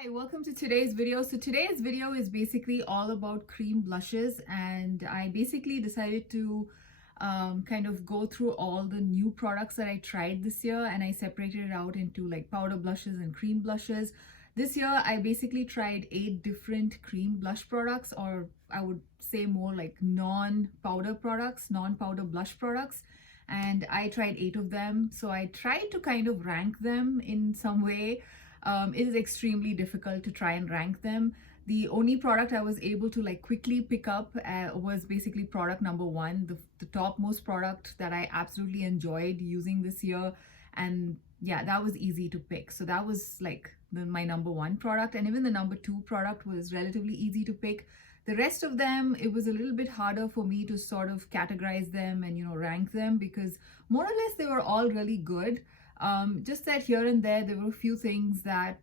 Hi, welcome to today's video. So today's video is basically all about cream blushes, and I basically decided to kind of go through all the new products that I tried this year, and I separated it out into like powder blushes and cream blushes. This year I basically tried 8 different cream blush products, or I would say more like non-powder products, non-powder blush products, and I tried 8 of them. So I tried to kind of rank them in some way. It is extremely difficult to try and rank them. The only product I was able to like quickly pick up was basically product number one, the topmost product that I absolutely enjoyed using this year. And yeah, that was easy to pick. So that was like my number one product. And even the number two product was relatively easy to pick. The rest of them, it was a little bit harder for me to sort of categorize them and, rank them, because more or less they were all really good. Just that here and there were a few things that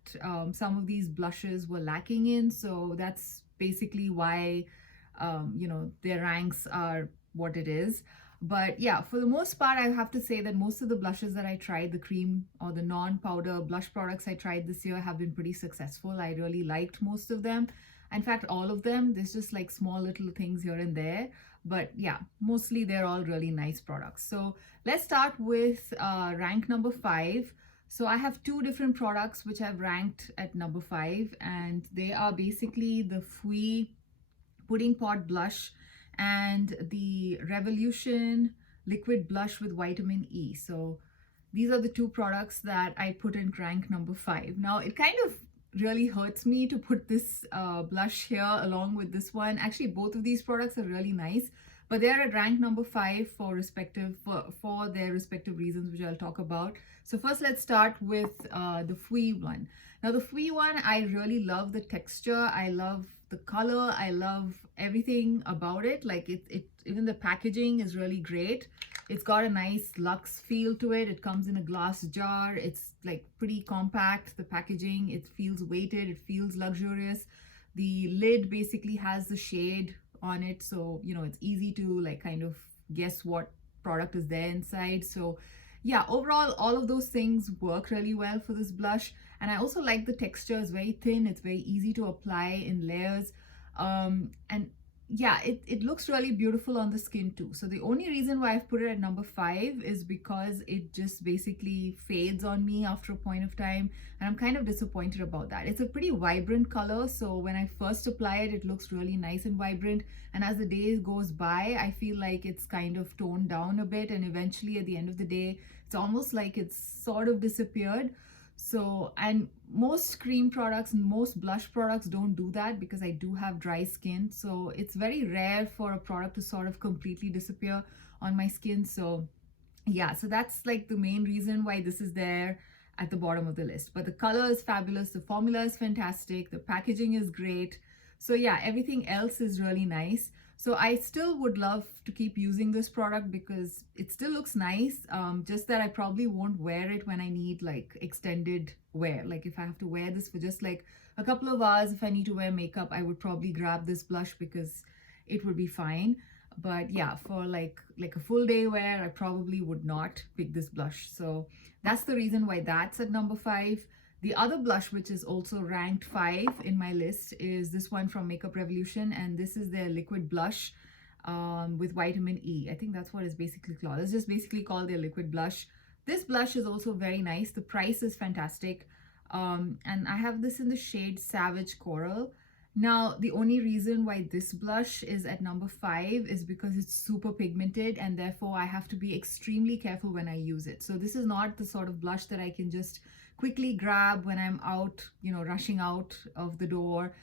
some of these blushes were lacking in. So that's basically why, their ranks are what it is. But yeah, for the most part, I have to say that most of the blushes that I tried, the cream or the non-powder blush products I tried this year, have been pretty successful. I really liked most of them. In fact, all of them. There's just like small little things here and there. But yeah, mostly they're all really nice products. So let's start with rank number 5. So I have 2 different products which I've ranked at number 5, and they are basically the Fui Pudding Pot Blush and the Revolution Liquid Blush with Vitamin E. So these are the 2 products that I put in rank number 5. Now, it kind of really hurts me to put this blush here along with this one. Actually, both of these products are really nice, but they are at rank number 5 for their respective reasons, which I'll talk about. So first, let's start with the Fui one. Now, the Fui one, I really love the texture. I love the color. I love everything about it. Like it even the packaging is really great. It's got a nice luxe feel to it. It comes in a glass jar. It's like pretty compact, the packaging. It feels weighted. It feels luxurious. The lid basically has the shade on it, so it's easy to like kind of guess what product is there inside. So yeah, overall all of those things work really well for this blush. And I also like the texture. It's very thin. It's very easy to apply in layers. And yeah, it looks really beautiful on the skin too. So the only reason why I've put it at number 5 is because it just basically fades on me after a point of time, and I'm kind of disappointed about that. It's a pretty vibrant color, so when I first apply it, it looks really nice and vibrant, and as the day goes by, I feel like it's kind of toned down a bit, and eventually at the end of the day, it's almost like it's sort of disappeared. So, and most cream products and most blush products don't do that, because I do have dry skin. So it's very rare for a product to sort of completely disappear on my skin. So yeah, so that's like the main reason why this is there at the bottom of the list. But the color is fabulous. The formula is fantastic. The packaging is great. So yeah, everything else is really nice. So I still would love to keep using this product because it still looks nice. Just that I probably won't wear it when I need like extended wear. Like if I have to wear this for just like a couple of hours, if I need to wear makeup, I would probably grab this blush because it would be fine. But yeah, for like a full day wear, I probably would not pick this blush. So that's the reason why that's at number 5. The other blush, which is also ranked 5 in my list, is this one from Makeup Revolution, and this is their liquid blush with vitamin E. I think that's what it's basically called. It's just basically called their liquid blush. This blush is also very nice. The price is fantastic. And I have this in the shade Savage Coral. Now, the only reason why this blush is at number 5 is because it's super pigmented, and therefore I have to be extremely careful when I use it. So this is not the sort of blush that I can just quickly grab when I'm out, rushing out of the door.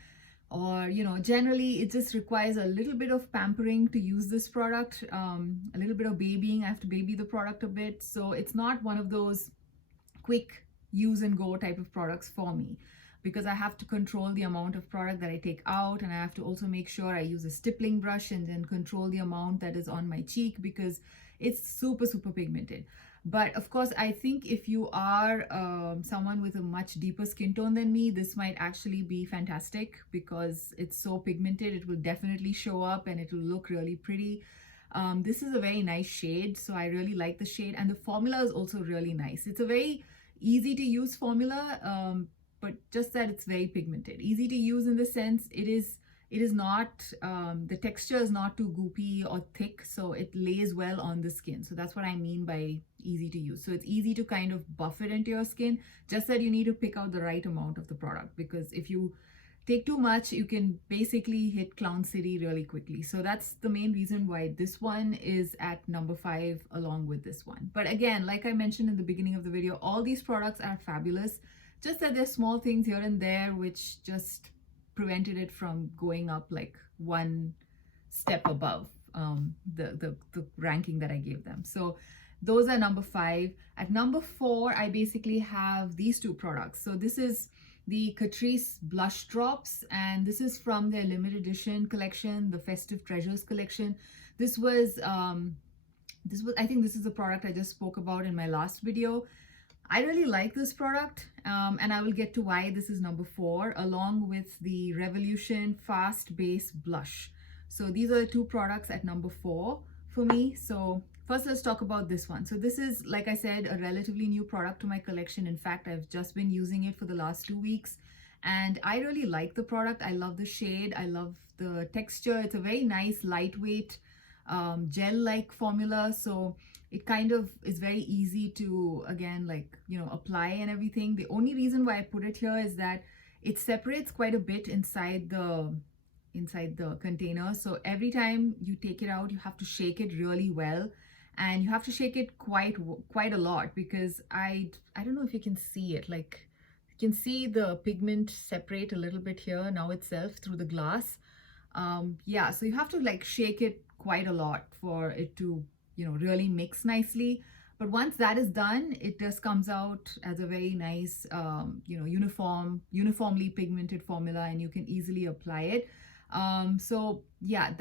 Or, generally it just requires a little bit of pampering to use this product, a little bit of babying. I have to baby the product a bit. So it's not one of those quick use and go type of products for me, because I have to control the amount of product that I take out, and I have to also make sure I use a stippling brush and then control the amount that is on my cheek, because it's super, super pigmented. But of course, I think if you are someone with a much deeper skin tone than me, this might actually be fantastic because it's so pigmented. It will definitely show up and it will look really pretty. This is a very nice shade, so I really like the shade, and the formula is also really nice. It's a very easy to use formula. but just that it's very pigmented. Easy to use in the sense it is not, the texture is not too goopy or thick, so it lays well on the skin. So that's what I mean by easy to use. So it's easy to kind of buff it into your skin, just that you need to pick out the right amount of the product, because if you take too much, you can basically hit Clown City really quickly. So that's the main reason why this one is at number 5 along with this one. But again, like I mentioned in the beginning of the video, all these products are fabulous, just that there's small things here and there which just prevented it from going up like one step above the ranking that I gave them. So those are number 5. At number 4, I basically have these two products. So this is the Catrice Blush Drops, and this is from their limited edition collection, the Festive Treasures collection. This was I think this is the product I just spoke about in my last video. I really like this product, and I will get to why this is number 4, along with the Revolution Fast Base Blush. So these are the two products at number 4 for me. So first, let's talk about this one. So this is, like I said, a relatively new product to my collection. In fact, I've just been using it for the last 2 weeks, and I really like the product. I love the shade. I love the texture. It's a very nice, lightweight, gel-like formula. So it kind of is very easy to, again, like, you know, apply and everything. The only reason why I put it here is that it separates quite a bit inside the container. So every time you take it out, you have to shake it really well, and you have to shake it quite a lot, because I don't know if you can see it, like you can see the pigment separate a little bit here now itself through the glass. Yeah, so you have to like shake it quite a lot for it to, you know, really mix nicely. But once that is done, it just comes out as a very nice, you know, uniformly pigmented formula, and you can easily apply it. So yeah,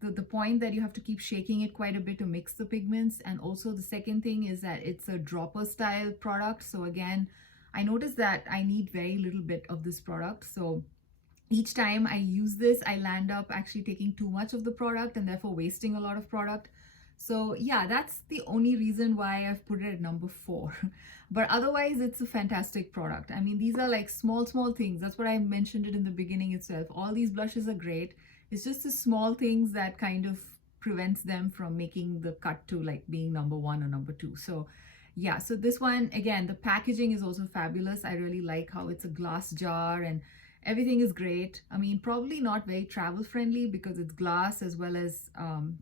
the point that you have to keep shaking it quite a bit to mix the pigments. And also the second thing is that it's a dropper style product. So again, I noticed that I need very little bit of this product. So each time I use this, I land up actually taking too much of the product and therefore wasting a lot of product. So yeah, that's the only reason why I've put it at number 4. But otherwise, it's a fantastic product. I mean, these are like small things. That's what I mentioned it in the beginning itself. All these blushes are great. It's just the small things that kind of prevents them from making the cut to like being number 1 or number 2. So yeah, so this one, again, the packaging is also fabulous. I really like how it's a glass jar and everything is great. I mean, probably not very travel friendly because it's glass as well as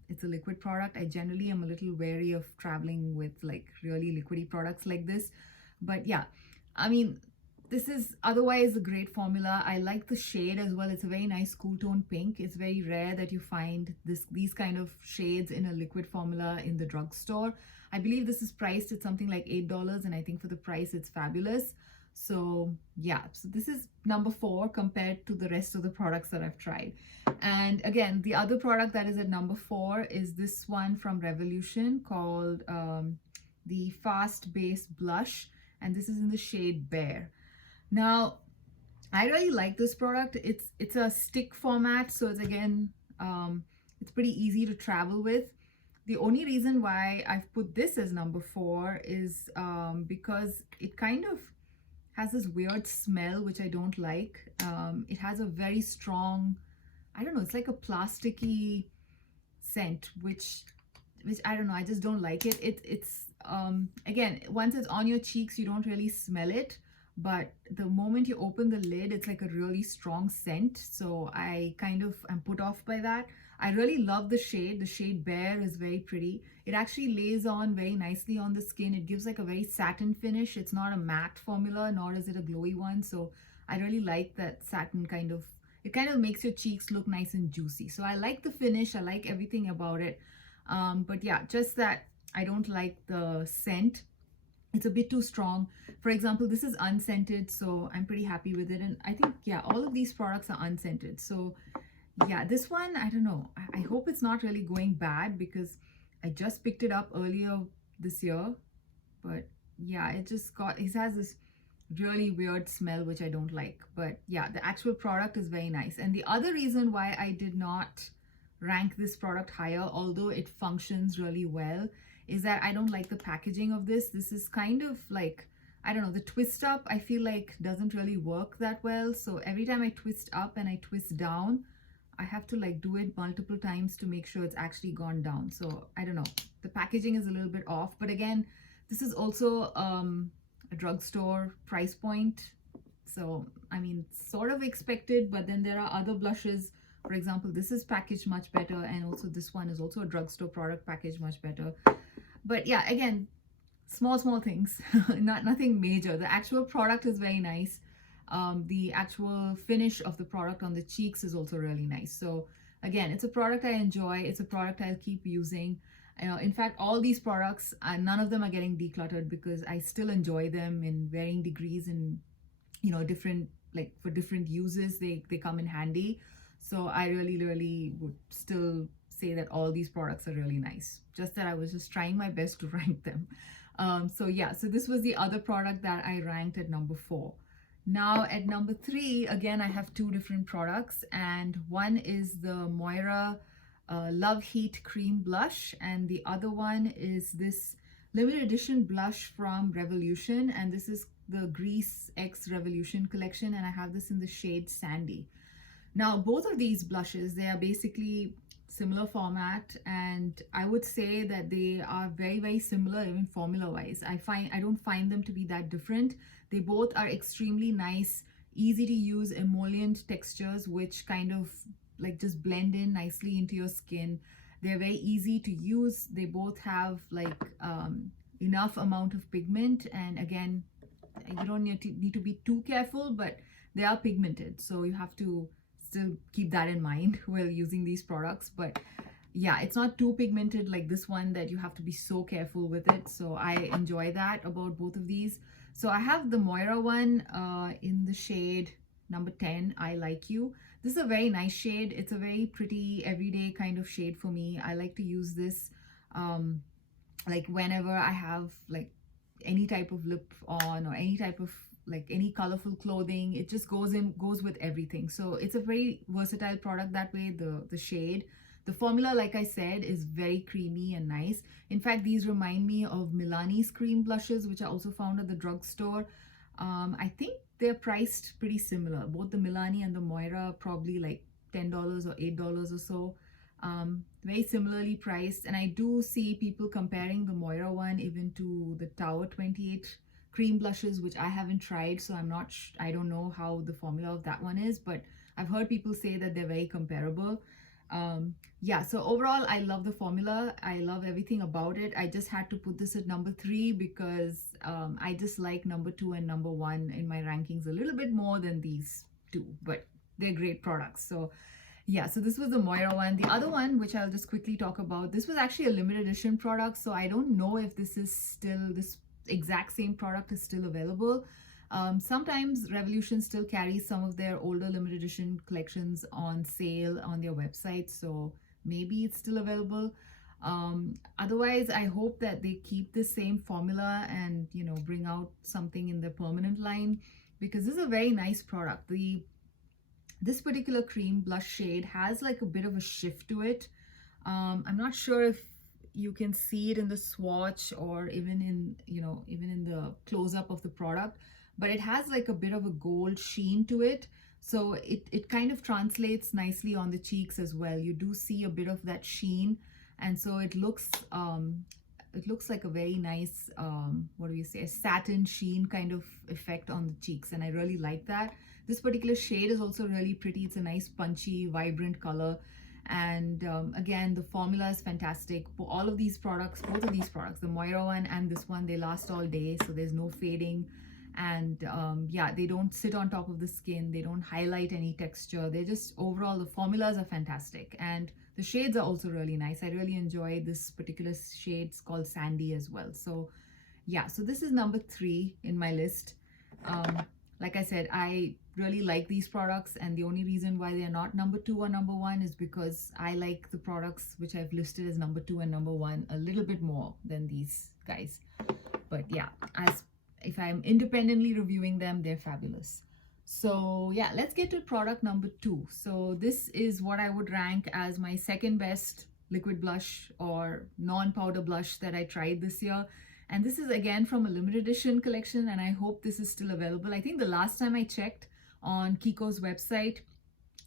it's a liquid product. I generally am a little wary of traveling with like really liquidy products like this. But yeah, I mean, this is otherwise a great formula. I like the shade as well. It's a very nice cool tone pink. It's very rare that you find these kind of shades in a liquid formula in the drugstore. I believe this is priced at something like $8, and I think for the price it's fabulous. So yeah, so this is number 4 compared to the rest of the products that I've tried. And again, the other product that is at number 4 is this one from Revolution called the Fast Base Blush, and this is in the shade Bear. Now, I really like this product. It's a stick format, so it's again, it's pretty easy to travel with. The only reason why I've put this as number 4 is because it kind of has this weird smell which I don't like. It has a very strong, I don't know, it's like a plasticky scent which I don't know, I just don't like it. It's again, once it's on your cheeks you don't really smell it, but the moment you open the lid it's like a really strong scent, so I kind of am put off by that. I really love the shade. The shade Bear is very pretty. It actually lays on very nicely on the skin. It gives like a very satin finish. It's not a matte formula, nor is it a glowy one. So I really like that satin kind of, it kind of makes your cheeks look nice and juicy. So I like the finish. I like everything about it. But yeah, just that I don't like the scent. It's a bit too strong. For example, this is unscented, so I'm pretty happy with it. And I think, yeah, all of these products are unscented. So yeah, this one, I don't know. I hope it's not really going bad because I just picked it up earlier this year. But yeah, it has this really weird smell which I don't like. But yeah, the actual product is very nice. And the other reason why I did not rank this product higher, although it functions really well, is that I don't like the packaging of this. This is kind of like, I don't know, the twist up I feel like doesn't really work that well. So every time I twist up and I twist down, I have to like do it multiple times to make sure it's actually gone down. So I don't know, the packaging is a little bit off, but again, this is also a drugstore price point. So I mean, sort of expected, but then there are other blushes. For example, this is packaged much better, and also this one is also a drugstore product packaged much better. But yeah, again, small things, nothing major. The actual product is very nice. The actual finish of the product on the cheeks is also really nice. So again, it's a product I enjoy. It's a product I'll keep using. In fact, all these products, none of them are getting decluttered because I still enjoy them in varying degrees, and different, like for different uses, they come in handy. So I really would still say that all these products are really nice. Just that I was just trying my best to rank them. So yeah, so this was the other product that I ranked at number 4. Now at number 3, again, I have 2 different products, and one is the Moira Love Heat Cream Blush, and the other one is this limited edition blush from Revolution, and this is the Grease X Revolution collection, and I have this in the shade Sandy. Now, both of these blushes, they are basically similar format, and I would say that they are very similar even formula wise. I don't find them to be that different. They both are extremely nice, easy to use emollient textures, which kind of like just blend in nicely into your skin. They're very easy to use. They both have like enough amount of pigment, and again, you don't need to be too careful, but they are pigmented, so you have to still keep that in mind while using these products. But yeah, it's not too pigmented like this one that you have to be so careful with it. So I enjoy that about both of these. So I have the Moira one in the shade number 10, I Like You. This is a very nice shade. It's a very pretty everyday kind of shade for me. I like to use this like whenever I have like any type of lip on, or any type of like any colorful clothing. It just goes with everything. So it's a very versatile product that way. The shade, the formula, like I said, is very creamy and nice. In fact, these remind me of Milani's cream blushes, which I also found at the drugstore. I think they're priced pretty similar. Both the Milani and the Moira probably like $10 or $8 or so. Very similarly priced, and I do see people comparing the Moira one even to the Tower 28 cream blushes, which I haven't tried, so I don't know how the formula of that one is, but I've heard people say that they're very comparable. Yeah, so overall I love the formula. I love everything about it. I just had to put this at number 3 because I just like number 2 and number 1 in my rankings a little bit more than these 2, but they're great products. So yeah, so this was the Moira one. The other one, which I'll just quickly talk about, this was actually a limited edition product, so I don't know if this exact same product is still available. Sometimes Revolution still carries some of their older limited edition collections on sale on their website, so maybe it's still available. Otherwise, I hope that they keep the same formula and bring out something in the permanent line, because this is a very nice product. This particular cream blush shade has like a bit of a shift to it. I'm not sure if you can see it in the swatch or even in the close-up of the product, but it has like a bit of a gold sheen to it. So it kind of translates nicely on the cheeks as well. You do see a bit of that sheen, and so it looks like a very nice what do you say, a satin sheen kind of effect on the cheeks, and I really like that. This particular shade is also really pretty. It's a nice punchy, vibrant color. And again, the formula is fantastic. For all of these products, both of these products, the Moira one and this one, they last all day. So there's no fading. And yeah, they don't sit on top of the skin. They don't highlight any texture. They're just, overall, the formulas are fantastic. And the shades are also really nice. I really enjoy this particular shade. It's called Sandy as well. So yeah, so this is number 3 in my list. Like I said, I really like these products, and the only reason why they're not number 2 or number 1 is because I like the products which I've listed as number 2 and number 1 a little bit more than these guys. But yeah, if I'm independently reviewing them, they're fabulous. So yeah, let's get to product number 2. So this is what I would rank as my second best liquid blush or non-powder blush that I tried this year. And this is again from a limited edition collection, and I hope this is still available. I think the last time I checked on Kiko's website,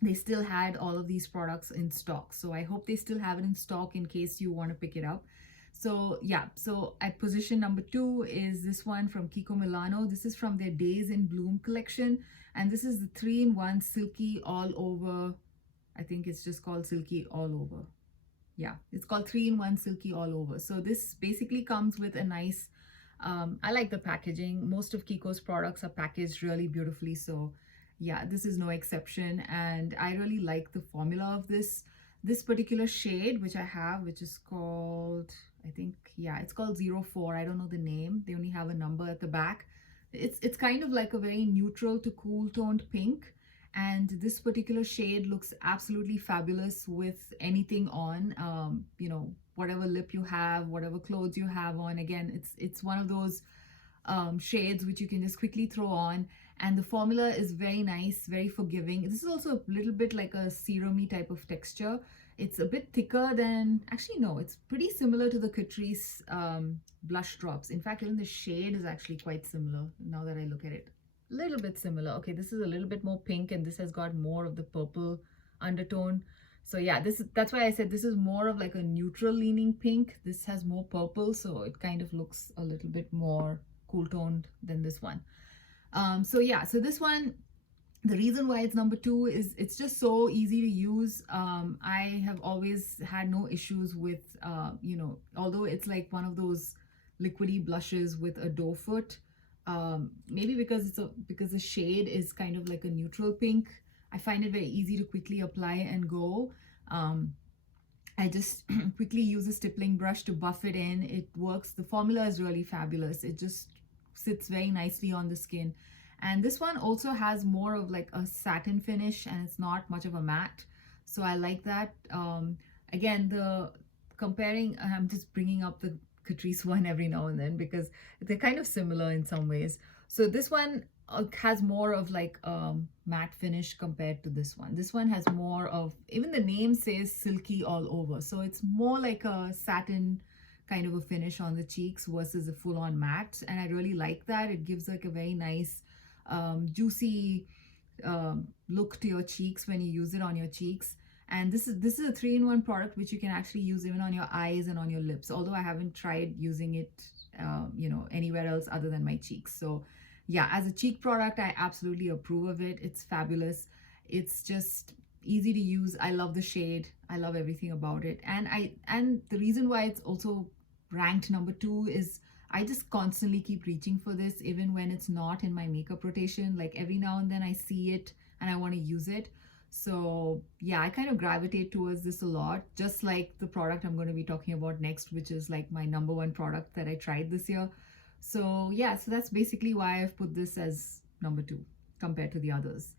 they still had all of these products in stock. So I hope they still have it in stock in case you want to pick it up. So yeah, so at position number 2 is this one from Kiko Milano. This is from their Days in Bloom collection, and this is the 3-in-1 Silky All Over. I think it's just called Silky All Over. Yeah, it's called 3-in-1 Silky All Over. So this basically comes with a nice, I like the packaging. Most of Kiko's products are packaged really beautifully. So yeah, this is no exception. And I really like the formula of this particular shade, which I have, which is called, I think, yeah, it's called 04. I don't know the name. They only have a number at the back. It's kind of like a very neutral to cool toned pink. And this particular shade looks absolutely fabulous with anything on, you know, whatever lip you have, whatever clothes you have on. Again, it's one of those shades which you can just quickly throw on, and the formula is very nice, very forgiving. This is also a little bit like a serum-y type of texture. It's a bit thicker than, actually no, it's pretty similar to the Catrice blush drops. In fact, even the shade is actually quite similar now that I look at it. A little bit similar. Okay, this is a little bit more pink, and this has got more of the purple undertone. So yeah, that's why I said this is more of like a neutral leaning pink. This has more purple, so it kind of looks a little bit more cool toned than this one. So yeah, so this one, the reason why it's number 2 is it's just so easy to use. I have always had no issues with, you know, although it's like one of those liquidy blushes with a doe foot. Maybe because because the shade is kind of like a neutral pink, I find it very easy to quickly apply and go. I just quickly use a stippling brush to buff it in. It works. The formula is really fabulous. It just sits very nicely on the skin. And this one also has more of like a satin finish, and it's not much of a matte. So I like that. Again, I'm just bringing up the Catrice one every now and then because they're kind of similar in some ways. So this one has more of like matte finish compared to this one. This one has more of, even the name says silky all over. So it's more like a satin kind of a finish on the cheeks versus a full-on matte. And I really like that. It gives like a very nice juicy look to your cheeks when you use it on your cheeks. And this is a 3-in-1 product which you can actually use even on your eyes and on your lips, although I haven't tried using it you know, anywhere else other than my cheeks. So yeah, as a cheek product, I absolutely approve of it. It's fabulous. It's just easy to use. I love the shade. I love everything about it. And the reason why it's also ranked number 2 is I just constantly keep reaching for this even when it's not in my makeup rotation. Like every now and then I see it and I want to use it. So yeah, I kind of gravitate towards this a lot, just like the product I'm going to be talking about next, which is like my number 1 product that I tried this year. So yeah, so that's basically why I've put this as number 2 compared to the others.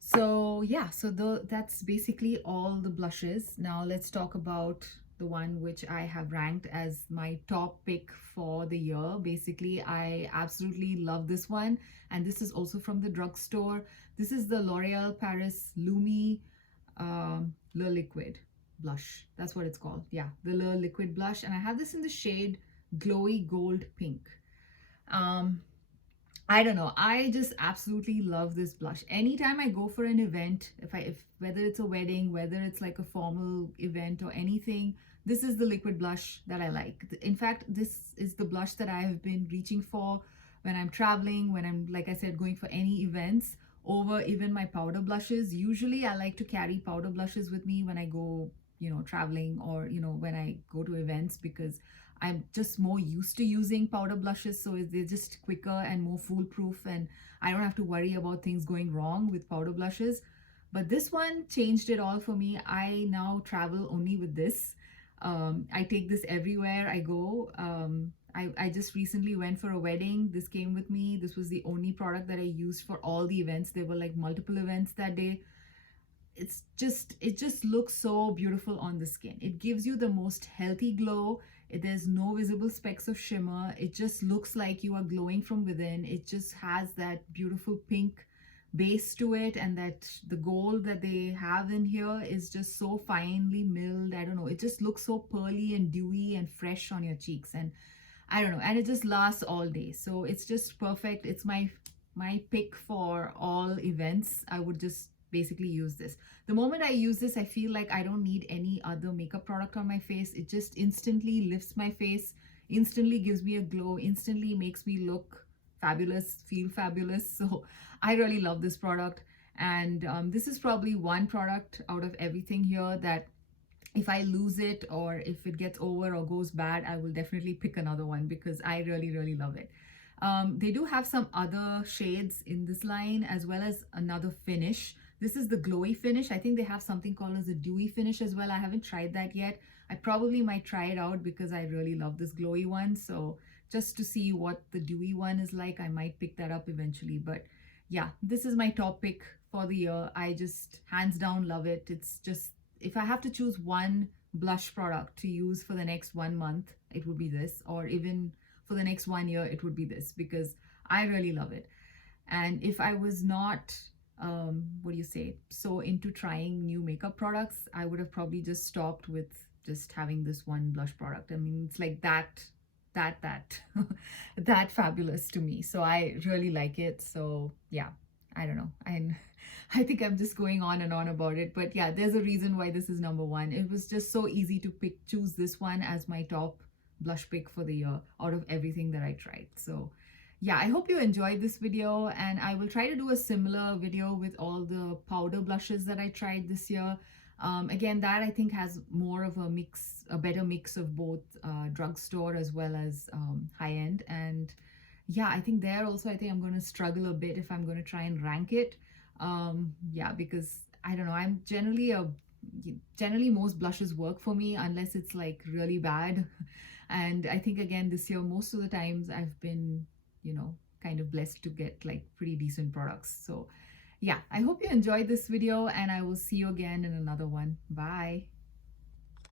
So yeah, so that's basically all the blushes. Now let's talk about the one which I have ranked as my top pick for the year. Basically, I absolutely love this one, and this is also from the drugstore. This is the L'Oreal Paris Lumi Le Liquid blush. That's what it's called. Yeah, the Le Liquid blush, and I have this in the shade Glowy Gold Pink. I don't know, I just absolutely love this blush. Anytime I go for an event, if whether it's a wedding, whether it's like a formal event or anything, this is the liquid blush that I like. In fact, this is the blush that I have been reaching for when I'm traveling, when I'm, like I said, going for any events, over even my powder blushes. Usually I like to carry powder blushes with me when I go, you know, traveling, or, you know, when I go to events, because I'm just more used to using powder blushes, so they're just quicker and more foolproof, and I don't have to worry about things going wrong with powder blushes. But this one changed it all for me. I now travel only with this. I take this everywhere I go. I just recently went for a wedding. This came with me. This was the only product that I used for all the events. There were like multiple events that day. It just looks so beautiful on the skin. It gives you the most healthy glow. There's no visible specks of shimmer. It just looks like you are glowing from within. It just has that beautiful pink base to it, and that the gold that they have in here is just so finely milled. I don't know, it just looks so pearly and dewy and fresh on your cheeks. And I don't know, and it just lasts all day. So it's just perfect. It's my pick for all events. I would just basically use this. The moment I use this, I feel like I don't need any other makeup product on my face. It just instantly lifts my face, instantly gives me a glow, instantly makes me look fabulous, feel fabulous. So I really love this product. And this is probably one product out of everything here that if I lose it or if it gets over or goes bad, I will definitely pick another one because I really, really love it. They do have some other shades in this line as well as another finish. This is the glowy finish. I think they have something called as a dewy finish as well. I haven't tried that yet. I probably might try it out because I really love this glowy one. So just to see what the dewy one is like, I might pick that up eventually. But yeah, this is my top pick for the year. I just hands down love it. It's just, if I have to choose one blush product to use for the next 1 month, it would be this, or even for the next 1 year, it would be this because I really love it. And if I was not, what do you say, so into trying new makeup products, I would have probably just stopped with just having this one blush product. I mean, it's like that that fabulous to me. So I really like it. So yeah, I don't know. And I think I'm just going on and on about it. But yeah, there's a reason why this is number one. It was just so easy to choose this one as my top blush pick for the year out of everything that I tried. So yeah, I hope you enjoyed this video, and I will try to do a similar video with all the powder blushes that I tried this year. Again, that I think has more of a mix, a better mix of both drugstore as well as high end. And yeah, I think there also, I think I'm going to struggle a bit if I'm going to try and rank it. Yeah, because I don't know, I'm generally most blushes work for me unless it's like really bad. And I think again this year, most of the times I've been, kind of blessed to get like pretty decent products. So yeah, I hope you enjoyed this video and I will see you again in another one. Bye.